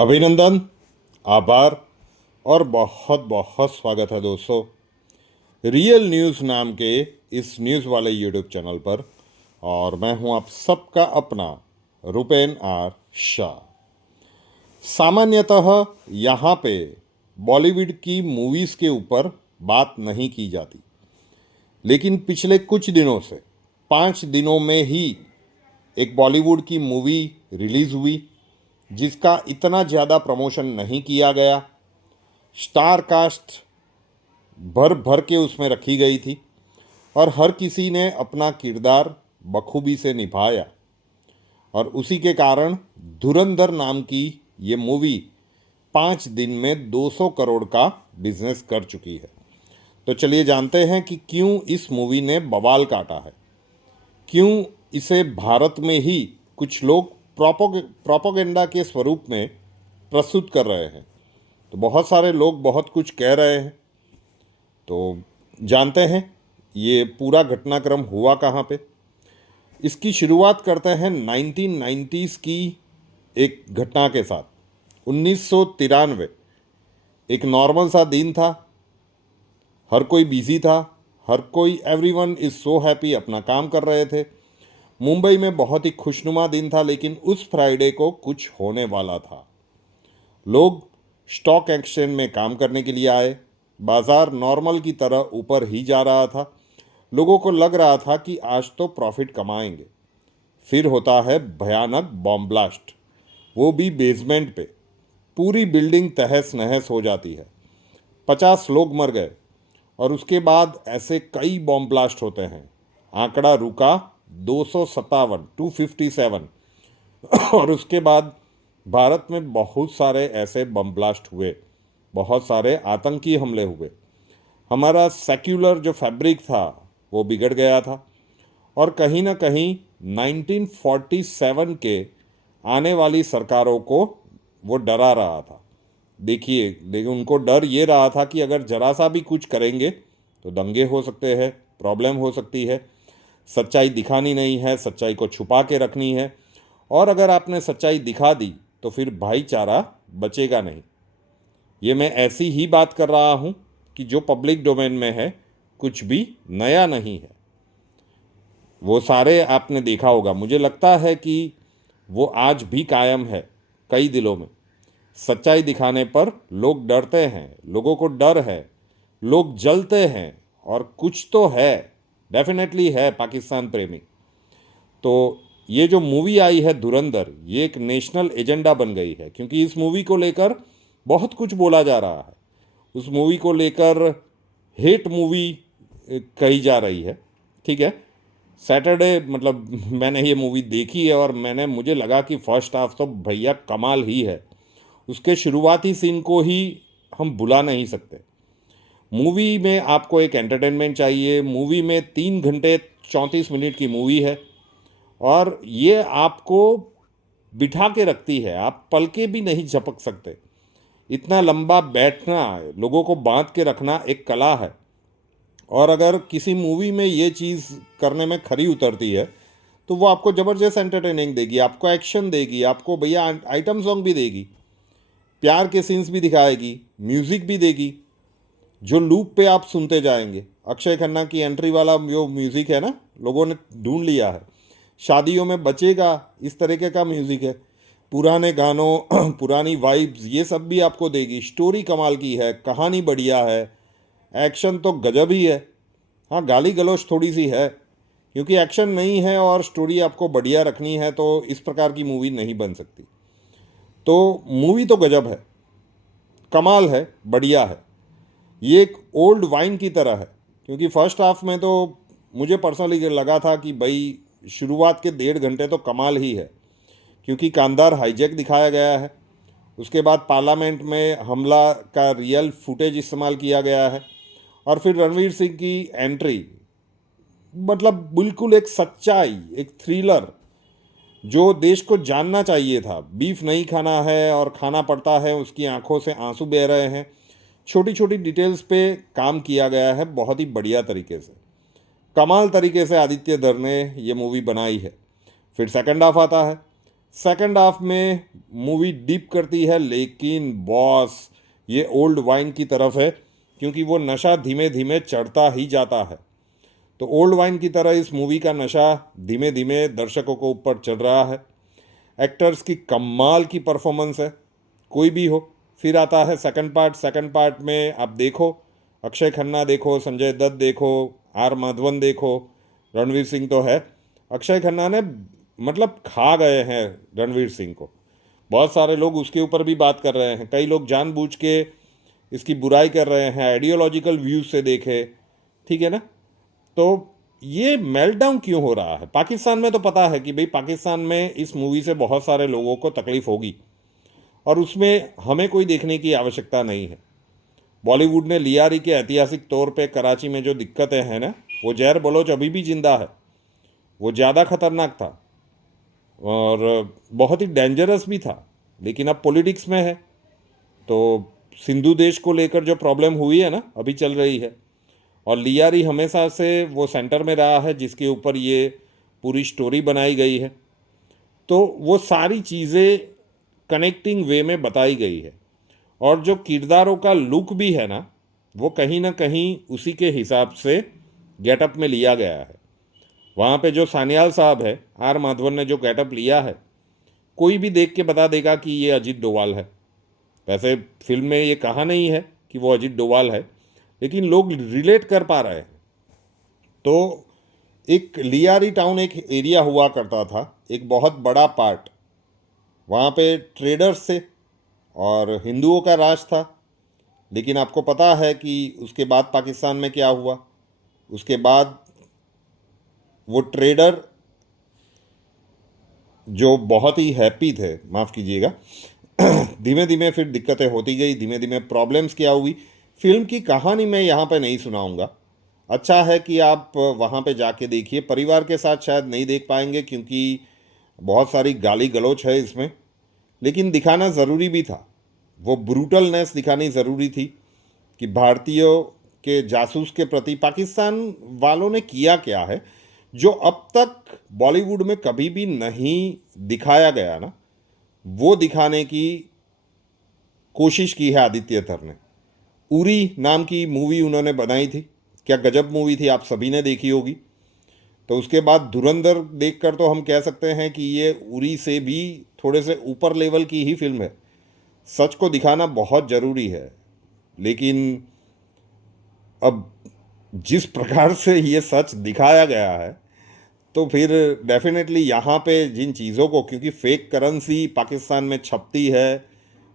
अभिनंदन, आभार और बहुत बहुत स्वागत है दोस्तों रियल न्यूज़ नाम के इस न्यूज़ वाले यूट्यूब चैनल पर। और मैं हूं आप सबका अपना रुपेन आर शाह। सामान्यतः यहाँ पे बॉलीवुड की मूवीज़ के ऊपर बात नहीं की जाती, लेकिन पिछले कुछ दिनों से 5 दिनों में ही एक बॉलीवुड की मूवी रिलीज़ हुई जिसका इतना ज़्यादा प्रमोशन नहीं किया गया। स्टार कास्ट भर भर के उसमें रखी गई थी और हर किसी ने अपना किरदार बखूबी से निभाया, और उसी के कारण धुरंधर नाम की ये मूवी 5 दिन में 200 करोड़ का बिजनेस कर चुकी है। तो चलिए जानते हैं कि क्यों इस मूवी ने बवाल काटा है, क्यों इसे भारत में ही कुछ लोग प्रोपोगेंडा के स्वरूप में प्रस्तुत कर रहे हैं। तो बहुत सारे लोग बहुत कुछ कह रहे हैं, तो जानते हैं ये पूरा घटनाक्रम हुआ कहाँ पे। इसकी शुरुआत करते हैं 1990s की एक घटना के साथ। 1993 एक नॉर्मल सा दिन था, हर कोई बिजी था, हर कोई एवरीवन इज़ सो हैप्पी अपना काम कर रहे थे। मुंबई में बहुत ही खुशनुमा दिन था, लेकिन उस फ्राइडे को कुछ होने वाला था। लोग स्टॉक एक्सचेंज में काम करने के लिए आए। बाज़ार नॉर्मल की तरह ऊपर ही जा रहा था। लोगों को लग रहा था कि आज तो प्रॉफिट कमाएंगे। फिर होता है भयानक बॉम्ब ब्लास्ट, वो भी बेसमेंट पे। पूरी बिल्डिंग तहस नहस हो जाती है। 50 लोग मर गए। और उसके बाद ऐसे कई बॉम्ब ब्लास्ट होते हैं। आंकड़ा रुका 257 और उसके बाद भारत में बहुत सारे ऐसे बम ब्लास्ट हुए, बहुत सारे आतंकी हमले हुए। हमारा सेक्युलर जो फैब्रिक था वो बिगड़ गया था, और कहीं ना कहीं 1947 के आने वाली सरकारों को वो डरा रहा था। देखिए, लेकिन उनको डर ये रहा था कि अगर जरा सा भी कुछ करेंगे तो दंगे हो सकते हैं, प्रॉब्लम हो सकती है। सच्चाई दिखानी नहीं है, सच्चाई को छुपा के रखनी है, और अगर आपने सच्चाई दिखा दी तो फिर भाईचारा बचेगा नहीं। ये मैं ऐसी ही बात कर रहा हूँ कि जो पब्लिक डोमेन में है, कुछ भी नया नहीं है। वो सारे आपने देखा होगा, मुझे लगता है कि वो आज भी कायम है कई दिलों में। सच्चाई दिखाने पर लोग डरते हैं, लोगों को डर है, लोग जलते हैं, और कुछ तो है, डेफिनेटली है पाकिस्तान प्रेमी। तो ये जो मूवी आई है धुरंधर, ये एक नेशनल एजेंडा बन गई है, क्योंकि इस मूवी को लेकर बहुत कुछ बोला जा रहा है। उस मूवी को लेकर हेट मूवी कही जा रही है। ठीक है, सैटरडे मतलब मैंने ये मूवी देखी है, और मुझे लगा कि फर्स्ट हाफ तो भैया कमाल ही है। उसके शुरुआती सीन को ही हम भुला नहीं सकते। मूवी में आपको एक एंटरटेनमेंट चाहिए। मूवी में 3 घंटे 34 मिनट की मूवी है, और ये आपको बिठा के रखती है। आप पलके भी नहीं झपक सकते। इतना लंबा बैठना, लोगों को बांध के रखना एक कला है। और अगर किसी मूवी में ये चीज़ करने में खरी उतरती है तो वो आपको ज़बरदस्त एंटरटेनिंग देगी, आपको एक्शन देगी, आपको भैया आइटम सॉन्ग भी देगी, प्यार के सीन्स भी दिखाएगी, म्यूज़िक भी देगी, जो लूप पे आप सुनते जाएंगे। अक्षय खन्ना की एंट्री वाला जो म्यूज़िक है ना, लोगों ने ढूंढ लिया है। शादियों में बचेगा इस तरीके का म्यूज़िक है। पुराने गानों पुरानी वाइब्स ये सब भी आपको देगी। स्टोरी कमाल की है, कहानी बढ़िया है, एक्शन तो गजब ही है। हाँ, गाली गलौज थोड़ी सी है, क्योंकि एक्शन नहीं है और स्टोरी आपको बढ़िया रखनी है, तो इस प्रकार की मूवी नहीं बन सकती। तो मूवी तो गजब है, कमाल है, बढ़िया है। ये एक ओल्ड वाइन की तरह है, क्योंकि फर्स्ट हाफ में तो मुझे पर्सनली लगा था कि भाई शुरुआत के 1.5 घंटे तो कमाल ही है, क्योंकि कांधार हाईजैक दिखाया गया है। उसके बाद पार्लियामेंट में हमला का रियल फुटेज इस्तेमाल किया गया है, और फिर रणवीर सिंह की एंट्री, मतलब बिल्कुल एक सच्चाई, एक थ्रिलर जो देश को जानना चाहिए था। बीफ नहीं खाना है और खाना पड़ता है, उसकी आंखों से आंसू बह रहे हैं। छोटी छोटी डिटेल्स पे काम किया गया है बहुत ही बढ़िया तरीके से। कमाल तरीके से आदित्य धर ने ये मूवी बनाई है। फिर सेकंड हाफ आता है। सेकंड हाफ में मूवी डीप करती है, लेकिन बॉस ये ओल्ड वाइन की तरफ है, क्योंकि वो नशा धीमे धीमे चढ़ता ही जाता है। तो ओल्ड वाइन की तरह इस मूवी का नशा धीमे धीमे दर्शकों को ऊपर चढ़ रहा है। एक्टर्स की कमाल की परफॉर्मेंस है, कोई भी हो। फिर आता है सेकंड पार्ट। सेकंड पार्ट में आप देखो, अक्षय खन्ना देखो, संजय दत्त देखो, आर माधवन देखो, रणवीर सिंह तो है। अक्षय खन्ना ने मतलब खा गए हैं रणवीर सिंह को। बहुत सारे लोग उसके ऊपर भी बात कर रहे हैं, कई लोग जानबूझ के इसकी बुराई कर रहे हैं, आइडियोलॉजिकल व्यूज से देखे, ठीक है ना। तो ये मेल्टडाउन क्यों हो रहा है पाकिस्तान में? तो पता है कि भाई पाकिस्तान में इस मूवी से बहुत सारे लोगों को तकलीफ होगी, और उसमें हमें कोई देखने की आवश्यकता नहीं है। बॉलीवुड ने लियारी के ऐतिहासिक तौर पे कराची में जो दिक्कतें हैं ना, वो जहर बलोच अभी भी जिंदा है। वो ज़्यादा खतरनाक था और बहुत ही डेंजरस भी था, लेकिन अब पॉलिटिक्स में है। तो सिंधु देश को लेकर जो प्रॉब्लम हुई है ना, अभी चल रही है, और लियारी हमेशा से वो सेंटर में रहा है जिसके ऊपर ये पूरी स्टोरी बनाई गई है। तो वो सारी चीज़ें कनेक्टिंग वे में बताई गई है, और जो किरदारों का लुक भी है ना, वो कहीं ना कहीं उसी के हिसाब से गेटअप में लिया गया है। वहाँ पे जो सान्याल साहब है, आर माधवन ने जो गेटअप लिया है, कोई भी देख के बता देगा कि ये अजीत डोभाल है। वैसे फिल्म में ये कहा नहीं है कि वो अजीत डोभाल है, लेकिन लोग रिलेट कर पा रहे हैं। तो एक लियारी टाउन एक एरिया हुआ करता था, एक बहुत बड़ा पार्ट, वहाँ पे ट्रेडर्स थे और हिंदुओं का राज था। लेकिन आपको पता है कि उसके बाद पाकिस्तान में क्या हुआ? उसके बाद वो ट्रेडर जो बहुत ही हैप्पी थे, माफ़ कीजिएगा, धीमे धीमे फिर दिक्कतें होती गई, धीमे धीमे प्रॉब्लम्स क्या हुई। फिल्म की कहानी मैं यहाँ पे नहीं सुनाऊंगा। अच्छा है कि आप वहाँ पे जाके देखिए, परिवार के साथ शायद नहीं देख पाएंगे क्योंकि बहुत सारी गाली गलौच है इसमें, लेकिन दिखाना ज़रूरी भी था। वो ब्रूटलनेस दिखानी ज़रूरी थी कि भारतीयों के जासूस के प्रति पाकिस्तान वालों ने किया क्या है, जो अब तक बॉलीवुड में कभी भी नहीं दिखाया गया ना, वो दिखाने की कोशिश की है आदित्य थर ने। उरी नाम की मूवी उन्होंने बनाई थी, क्या गजब मूवी थी, आप सभी ने देखी होगी। तो उसके बाद धुरंधर देखकर तो हम कह सकते हैं कि ये उरी से भी थोड़े से ऊपर लेवल की ही फिल्म है। सच को दिखाना बहुत ज़रूरी है, लेकिन अब जिस प्रकार से ये सच दिखाया गया है, तो फिर डेफिनेटली यहाँ पे जिन चीज़ों को, क्योंकि फेक करेंसी पाकिस्तान में छपती है,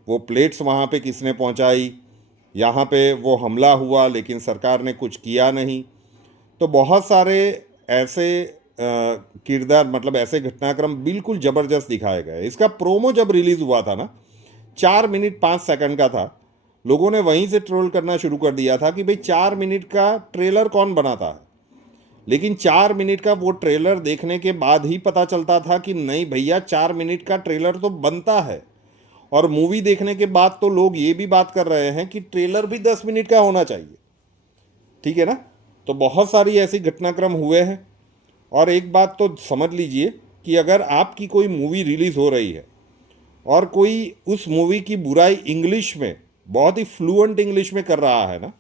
वो प्लेट्स वहाँ पे किसने पहुँचाई, यहाँ पे वो हमला हुआ लेकिन सरकार ने कुछ किया नहीं। तो बहुत सारे ऐसे किरदार, मतलब ऐसे घटनाक्रम बिल्कुल ज़बरदस्त दिखाए गए। इसका प्रोमो जब रिलीज़ हुआ था ना, 4 मिनट 5 सेकंड का था, लोगों ने वहीं से ट्रोल करना शुरू कर दिया था कि भाई 4 मिनट का ट्रेलर कौन बनाता है। लेकिन 4 मिनट का वो ट्रेलर देखने के बाद ही पता चलता था कि नहीं भैया, 4 मिनट का ट्रेलर तो बनता है। और मूवी देखने के बाद तो लोग ये भी बात कर रहे हैं कि ट्रेलर भी 10 मिनट का होना चाहिए, ठीक है ना। तो बहुत सारी ऐसी घटनाक्रम हुए हैं। और एक बात तो समझ लीजिए कि अगर आपकी कोई मूवी रिलीज़ हो रही है और कोई उस मूवी की बुराई इंग्लिश में, बहुत ही फ्लुएंट इंग्लिश में कर रहा है ना,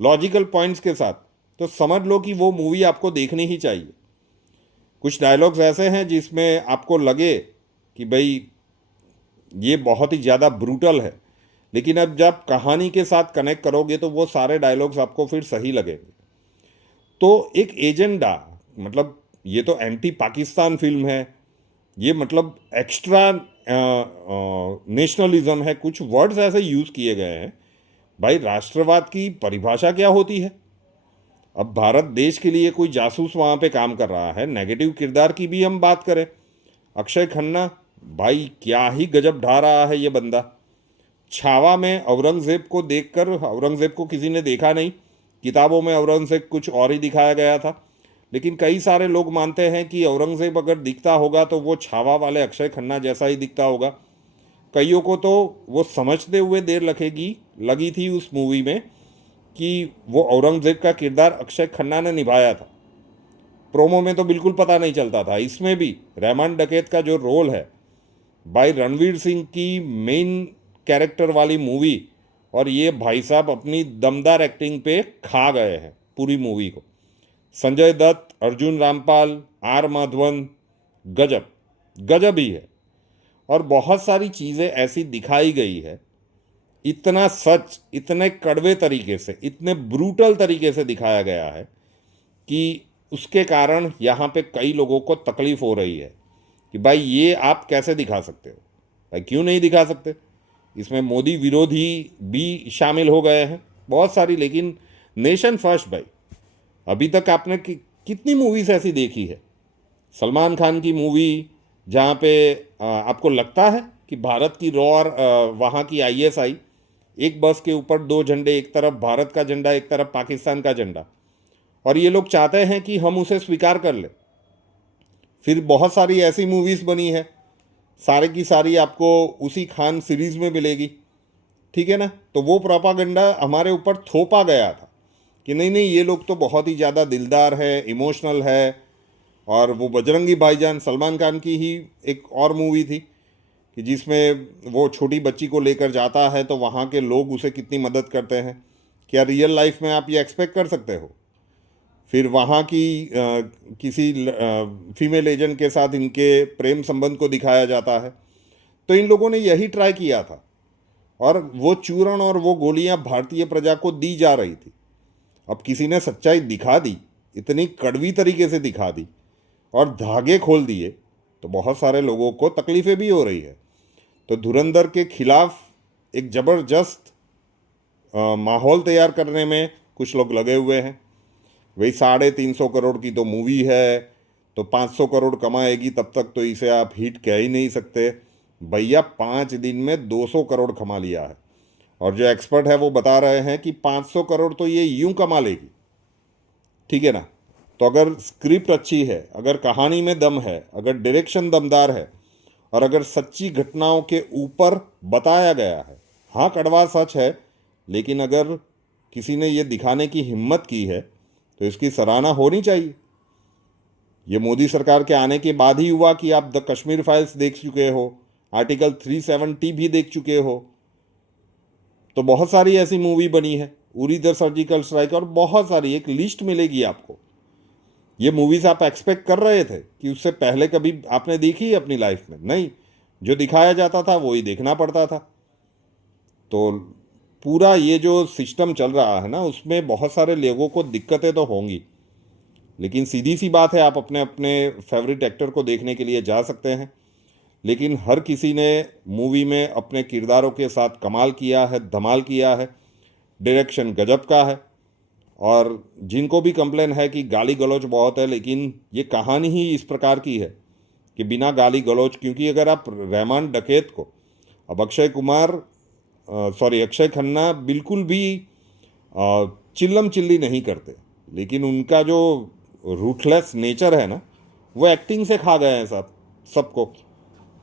लॉजिकल पॉइंट्स के साथ, तो समझ लो कि वो मूवी आपको देखनी ही चाहिए। कुछ डायलॉग्स ऐसे हैं जिसमें आपको लगे कि भाई ये बहुत ही ज़्यादा ब्रूटल है, लेकिन अब जब कहानी के साथ कनेक्ट करोगे तो वो सारे डायलॉग्स आपको फिर सही लगेंगे। तो एक एजेंडा, मतलब ये तो एंटी पाकिस्तान फिल्म है, ये मतलब एक्स्ट्रा नेशनलिज्म है, कुछ वर्ड्स ऐसे यूज़ किए गए हैं। भाई राष्ट्रवाद की परिभाषा क्या होती है? अब भारत देश के लिए कोई जासूस वहाँ पे काम कर रहा है, नेगेटिव किरदार की भी हम बात करें, अक्षय खन्ना, भाई क्या ही गजब ढा रहा है ये बंदा। छावा में औरंगज़ेब को देखकर, औरंगज़ेब को किसी ने देखा नहीं, किताबों में औरंगज़ेब कुछ और ही दिखाया गया था, लेकिन कई सारे लोग मानते हैं कि औरंगज़ेब अगर दिखता होगा तो वो छावा वाले अक्षय खन्ना जैसा ही दिखता होगा। कईयों को तो वो समझते हुए देर लगी थी उस मूवी में कि वो औरंगज़ेब का किरदार अक्षय खन्ना ने निभाया था। प्रोमो में तो बिल्कुल पता नहीं चलता था। इसमें भी रहमान डकैत का जो रोल है, भाई रणवीर सिंह की मेन कैरेक्टर वाली मूवी, और ये भाई साहब अपनी दमदार एक्टिंग पे खा गए हैं पूरी मूवी को। संजय दत्त, अर्जुन रामपाल, आर माधवन, गजब गजब ही है। और बहुत सारी चीज़ें ऐसी दिखाई गई है, इतना सच, इतने कड़वे तरीके से, इतने ब्रूटल तरीके से दिखाया गया है कि उसके कारण यहाँ पे कई लोगों को तकलीफ हो रही है कि भाई ये आप कैसे दिखा सकते हो, भाई क्यों नहीं दिखा सकते। इसमें मोदी विरोधी भी शामिल हो गए हैं बहुत सारी, लेकिन नेशन फर्स्ट भाई। अभी तक आपने कितनी मूवीज़ ऐसी देखी है, सलमान खान की मूवी जहाँ पे आपको लगता है कि भारत की रॉ और वहाँ की आईएसआई, एक बस के ऊपर दो झंडे, एक तरफ भारत का झंडा, एक तरफ पाकिस्तान का झंडा, और ये लोग चाहते हैं कि हम उसे स्वीकार कर लें। फिर बहुत सारी ऐसी मूवीज़ बनी है, सारे की सारी आपको उसी खान सीरीज़ में मिलेगी, ठीक है ना। तो वो प्रोपागेंडा हमारे ऊपर थोपा गया था कि नहीं नहीं ये लोग तो बहुत ही ज़्यादा दिलदार है, इमोशनल है। और वो बजरंगी भाईजान सलमान खान की ही एक और मूवी थी कि जिसमें वो छोटी बच्ची को लेकर जाता है तो वहाँ के लोग उसे कितनी मदद करते हैं। क्या रियल लाइफ में आप ये एक्सपेक्ट कर सकते हो? फिर वहाँ की किसी फीमेल एजेंट के साथ इनके प्रेम संबंध को दिखाया जाता है। तो इन लोगों ने यही ट्राई किया था, और वो चूरण और वो गोलियां भारतीय प्रजा को दी जा रही थी। अब किसी ने सच्चाई दिखा दी, इतनी कड़वी तरीके से दिखा दी और धागे खोल दिए, तो बहुत सारे लोगों को तकलीफ़ें भी हो रही है। तो धुरंधर के खिलाफ एक ज़बरदस्त माहौल तैयार करने में कुछ लोग लगे हुए हैं। वही 350 करोड़ की तो मूवी है, तो 500 करोड़ कमाएगी, तब तक तो इसे आप हिट कह ही नहीं सकते। भैया 5 दिन में 200 करोड़ कमा लिया है, और जो एक्सपर्ट है वो बता रहे हैं कि 500 करोड़ तो ये यूं कमा लेगी, ठीक है ना। तो अगर स्क्रिप्ट अच्छी है, अगर कहानी में दम है, अगर डायरेक्शन दमदार है, और अगर सच्ची घटनाओं के ऊपर बताया गया है, हाँ कड़वा सच है, लेकिन अगर किसी ने ये दिखाने की हिम्मत की है तो इसकी सराहना होनी चाहिए। ये मोदी सरकार के आने के बाद ही हुआ कि आप द कश्मीर फाइल्स देख चुके हो, आर्टिकल 370 भी देख चुके हो। तो बहुत सारी ऐसी मूवी बनी है, उरी द सर्जिकल स्ट्राइक, और बहुत सारी, एक लिस्ट मिलेगी आपको। ये मूवीज़ आप एक्सपेक्ट कर रहे थे कि उससे पहले कभी आपने देखी है अपनी लाइफ में? नहीं, जो दिखाया जाता था वही देखना पड़ता था। तो पूरा ये जो सिस्टम चल रहा है ना, उसमें बहुत सारे लोगों को दिक्कतें तो होंगी, लेकिन सीधी सी बात है, आप अपने अपने फेवरेट एक्टर को देखने के लिए जा सकते हैं, लेकिन हर किसी ने मूवी में अपने किरदारों के साथ कमाल किया है, धमाल किया है, डायरेक्शन गजब का है। और जिनको भी कंप्लेन है कि गाली गलौज बहुत है, लेकिन ये कहानी ही इस प्रकार की है कि बिना गाली गलौज, क्योंकि अगर आप रहमान डकैत को, अब अक्षय खन्ना बिल्कुल भी चिल्लम चिल्ली नहीं करते, लेकिन उनका जो रूथलेस नेचर है ना, वो एक्टिंग से खा गए हैं सबको।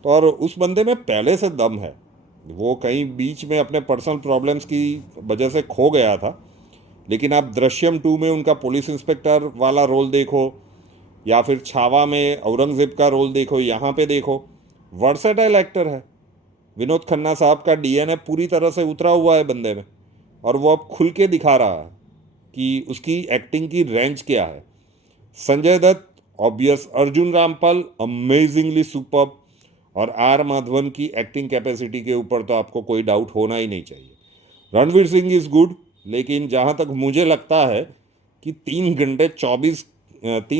तो और उस बंदे में पहले से दम है, वो कहीं बीच में अपने पर्सनल प्रॉब्लम्स की वजह से खो गया था, लेकिन आप दृश्यम 2 में उनका पुलिस इंस्पेक्टर वाला रोल देखो, या फिर छावा में औरंगजेब का रोल देखो, यहाँ पे देखो, वर्सेटाइल एक्टर है। विनोद खन्ना साहब का डीएनए पूरी तरह से उतरा हुआ है बंदे में, और वो अब खुल के दिखा रहा है कि उसकी एक्टिंग की रेंज क्या है। Sanjay Dutt obvious, Arjun Rampal amazingly superb, और आर माधवन की एक्टिंग कैपेसिटी के ऊपर तो आपको कोई डाउट होना ही नहीं चाहिए। रणवीर सिंह इज़ गुड, लेकिन जहाँ तक मुझे लगता है कि 3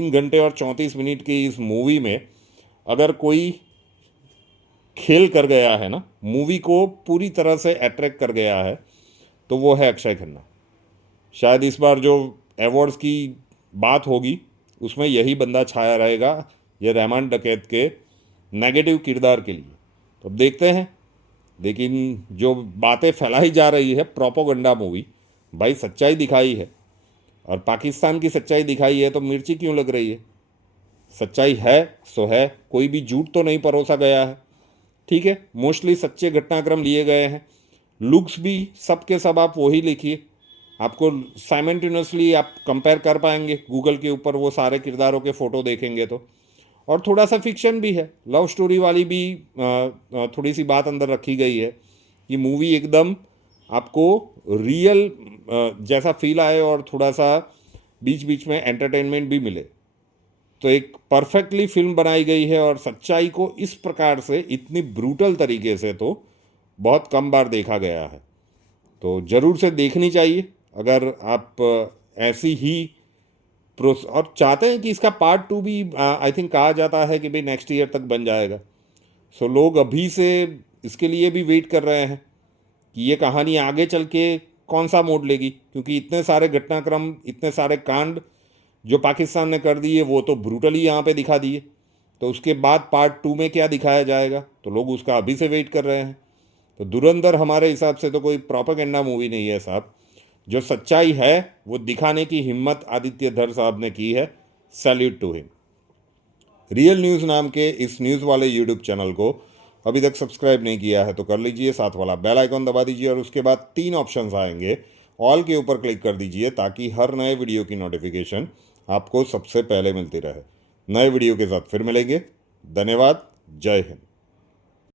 घंटे और 34 मिनट की इस मूवी में अगर कोई खेल कर गया है ना, मूवी को पूरी तरह से अट्रैक्ट कर गया है, तो वो है अक्षय खन्ना। शायद इस बार जो अवार्ड्स की बात होगी उसमें यही बंदा छाया रहेगा, ये रहमान डकैत के नेगेटिव किरदार के लिए। तो अब देखते हैं, लेकिन जो बातें फैलाई जा रही है, प्रोपोगंडा मूवी, भाई सच्चाई दिखाई है, और पाकिस्तान की सच्चाई दिखाई है, तो मिर्ची क्यों लग रही है? सच्चाई है सो है, कोई भी झूठ तो नहीं परोसा गया है, ठीक है। मोस्टली सच्चे घटनाक्रम लिए गए हैं, लुक्स भी सब के सब आप वही लिखिए, आपको साइमल्टेनियसली आप कंपेयर कर पाएंगे गूगल के ऊपर, वो सारे किरदारों के फ़ोटो देखेंगे तो। और थोड़ा सा फिक्शन भी है, लव स्टोरी वाली भी थोड़ी सी बात अंदर रखी गई है कि मूवी एकदम आपको रियल जैसा फील आए और थोड़ा सा बीच बीच में एंटरटेनमेंट भी मिले। तो एक परफेक्टली फिल्म बनाई गई है और सच्चाई को इस प्रकार से इतनी ब्रूटल तरीके से तो बहुत कम बार देखा गया है। तो ज़रूर से देखनी चाहिए अगर आप ऐसी ही और चाहते हैं कि इसका पार्ट 2 भी आई थिंक कहा जाता है कि भाई नेक्स्ट ईयर तक बन जाएगा। सो लोग अभी से इसके लिए भी वेट कर रहे हैं कि ये कहानी आगे चल के कौन सा मोड़ लेगी, क्योंकि इतने सारे घटनाक्रम, इतने सारे कांड जो पाकिस्तान ने कर दिए वो तो ब्रूटली यहाँ पे दिखा दिए। तो उसके बाद पार्ट 2 में क्या दिखाया जाएगा, तो लोग उसका अभी से वेट कर रहे हैं। तो धुरंधर हमारे हिसाब से तो कोई प्रोपेगेंडा मूवी नहीं है साहब, जो सच्चाई है वो दिखाने की हिम्मत आदित्य धर साहब ने की है। Salute to him. Real news नाम के इस न्यूज़ वाले यूट्यूब चैनल को अभी तक सब्सक्राइब नहीं किया है तो कर लीजिए, साथ वाला बेल आइकॉन दबा दीजिए और उसके बाद 3 ऑप्शंस आएंगे, ऑल के ऊपर क्लिक कर दीजिए ताकि हर नए वीडियो की नोटिफिकेशन आपको सबसे पहले मिलती रहे। नए वीडियो के साथ फिर मिलेंगे। धन्यवाद। जय हिंद।